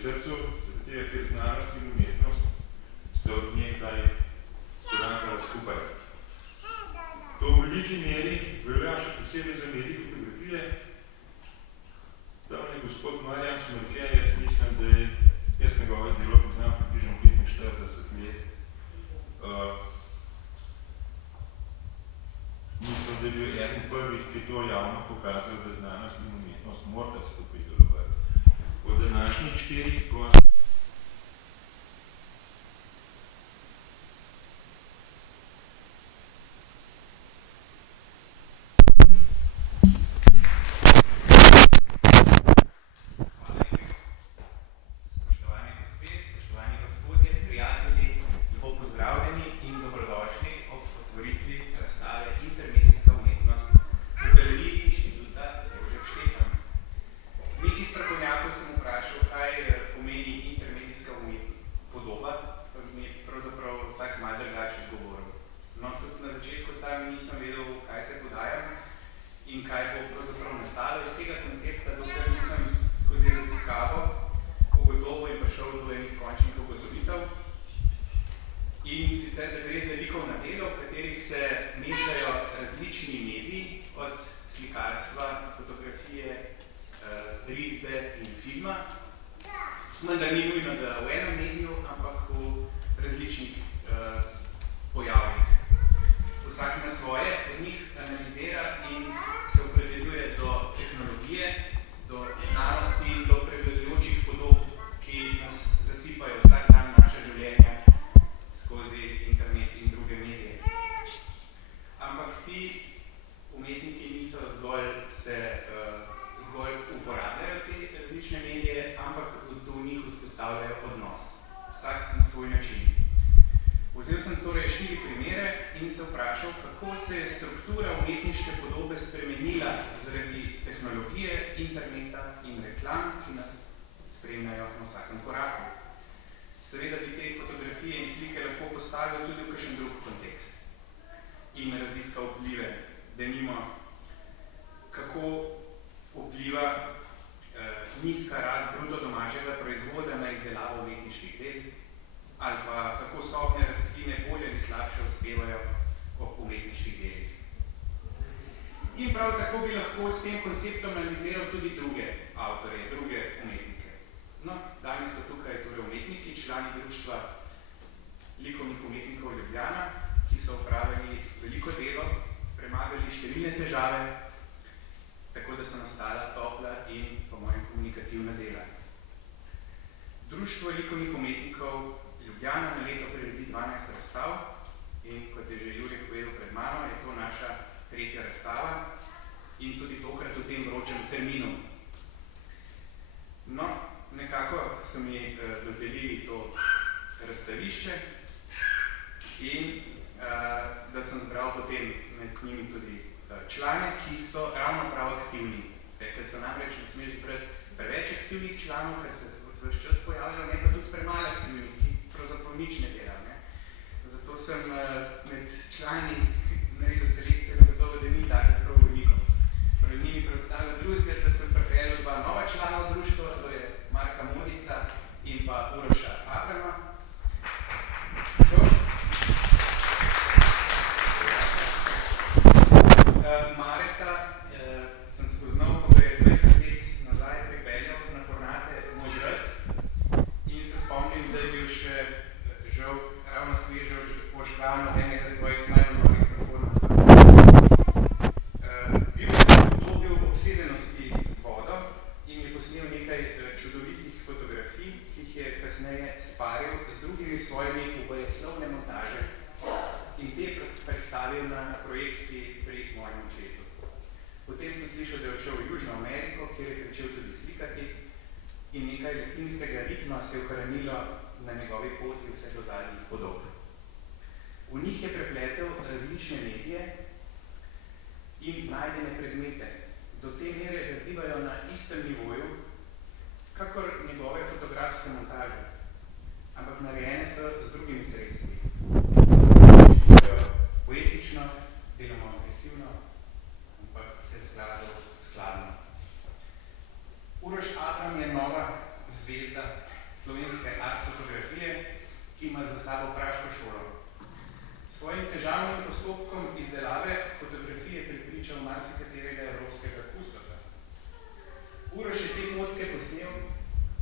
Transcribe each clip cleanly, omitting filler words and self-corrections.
srcu, zaradi tega, ker znanost in umetnost sta od nekdaj korakala skupaj. To v veliki meri velja še posebej za medij fotografije. Tamle gospod Marjan Smrke, jaz mislim, da je, jaz njegove delo poznam približno 45 let. Mislim, da je bil eden prvih, ki je to javno pokazal, da znanost in umetnost morata skupaj delovati. Po današnjih 4 prosim. Uroš Abram je nova zvezda sabo praško šolo. S svojim težavnim postopkom izdelave fotografije prepričal marsikaterega evropskega kustosa. Uroš je te fotke posnel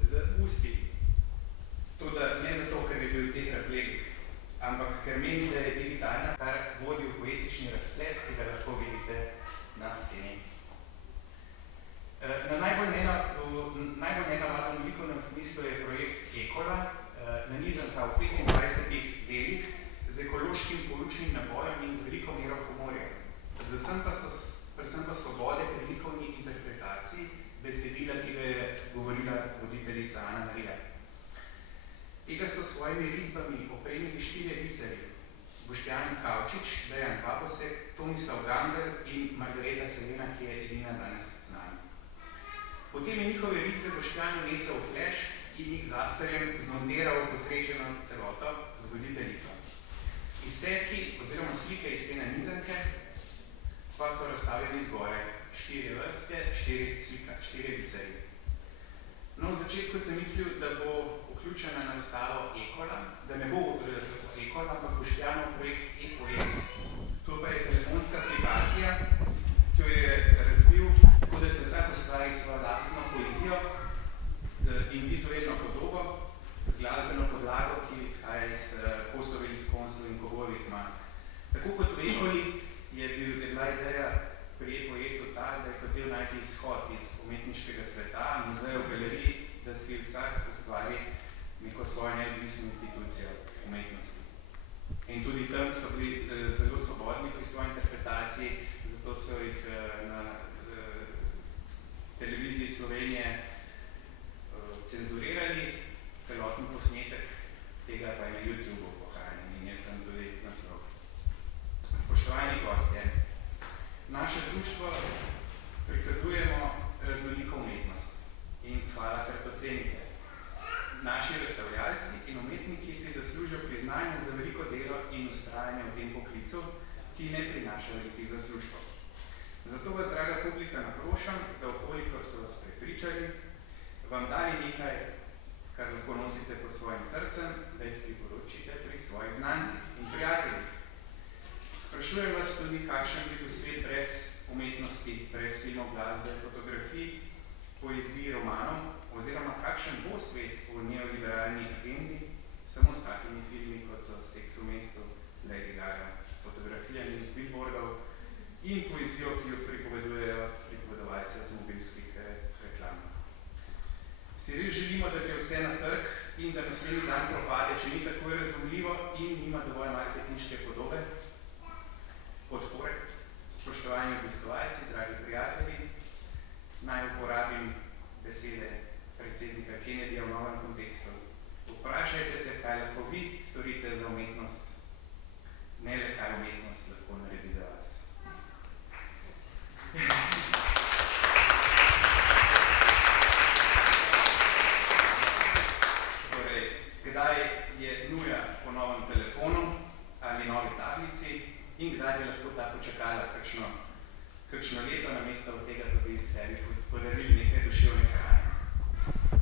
z usti. Toda ne zato, ker je bil tetraplegik, ampak ker meni, da je digitalna, kar vodi v poetični razplet, ki ga lahko vidite na steni. Na najbolj nenavadnem likovnem smislu je projekt Ekola, nanizanka v 25 delih z ekološkim poučnim nabojem in z veliko mero humorja. Predvsem pa svobode pri likovni interpretaciji besedila, ki ga je govorila voditeljica Ana Marija. Tega so s svojimi risbami opremili 4 risarji: Boštjan Kavčič, Dejan Paposek, Tomislav Gangel in Margareta Selena, ki je edina danes z nami. Potem je njihove risbe Boštjan vnesel v flash in jih z afterjem zmontiral posrečeno celoto z voditeljico. Izseki oziroma slike iz te nanizanke pa so razstavljeni zgore. 4 vrste, 4 slika, 4 risarji. No, v začetku sem mislil, da bo vključena na razstavo Ekola, da ne bo Ekola, ampak Boštjanov projekt E-projekt. To pa je telefonska aplikacija, ki jo je razvil, tako da se vsak ustvari svojo lastno poezijo in vizualno podobo z glasbeno podlago, ki izhaja iz kosovih konsov in kovovih mask. Tako kot v Ekoli je bila ideja pri E-projektu ta, da je hotel najti izhod iz umetniškega sveta, muzejev, galerij, da si vsak ustvari neko svojo neodvisno institucijo umetnosti. In tudi tam so bili zelo svobodni pri svoji interpretaciji, zato so jih na televiziji Slovenije cenzurirali, celoten posnetek tega pa je na YouTubeu pohranjen in je tam tudi naslov. Spoštovani gostje, naše društvo prikazujemo raznoliko umetnost in hvala, ker to cenite. Naši razstavljalci in umetniki si zaslužijo priznanje za veliko delo in vztrajanje v tem poklicu, ki ne prinaša velikih zaslužkov. Zato vas, draga publika, naprošam, da okolikor so vas prepričali, vam dali nekaj, kar lahko nosite pod svojim srcem, da jih priporočite pri svojih znancih in prijateljih. Sprašujem vas tudi, kakšen bi bil svet brez umetnosti, brez filmov, glasbe, fotografij, poeziji, romanov, oziroma kakšen bo svet v neoliberalni agendi samo s takimi filmi, kot so Seks v mestu, Lady Gaga, fotografijami z billboardov in poezijo, ki jo pripovedujejo pripovedovalci avtomobilskih reklam. Si res želimo, da gre vse na trg in da naslednji dan propade, če ni tako razumljivo in nima dovolj marketinške podobe? Podpore, spoštovani obiskovalci, dragi prijatelji, naj uporabim besede predsednika Kennedyja v novem kontekstu. Vprašajte se, kaj lahko vi storite za umetnost, ne le kaj umetnost lahko naredi za vas. Torej, kdaj je nuja po novem telefonu ali novi tablici in kdaj bi lahko ta počakala kakšno leto, namesto od tega, da bi sebi podarili nekaj duševne hrane.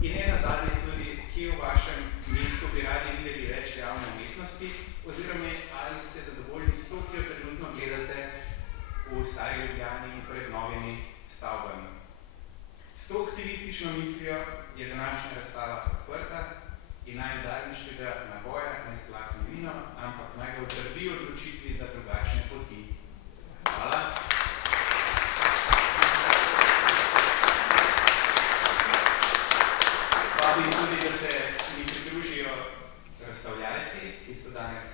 In nenazadnje tudi, kje v vašem mestu bi radi videli več javne umetnosti, oziroma ali ste zadovoljni s to, ki jo trenutno gledate v Stari Ljubljani in pred novimi stavbami. S to aktivistično mislijo je današnja razstava odprta in najudarniškega naboja ne splahne vino, ampak naj ga utrdi odločitvi za drugačne poti. Hvala. Vabim tudi, da se mi pridružijo razstavljalci, ki so danes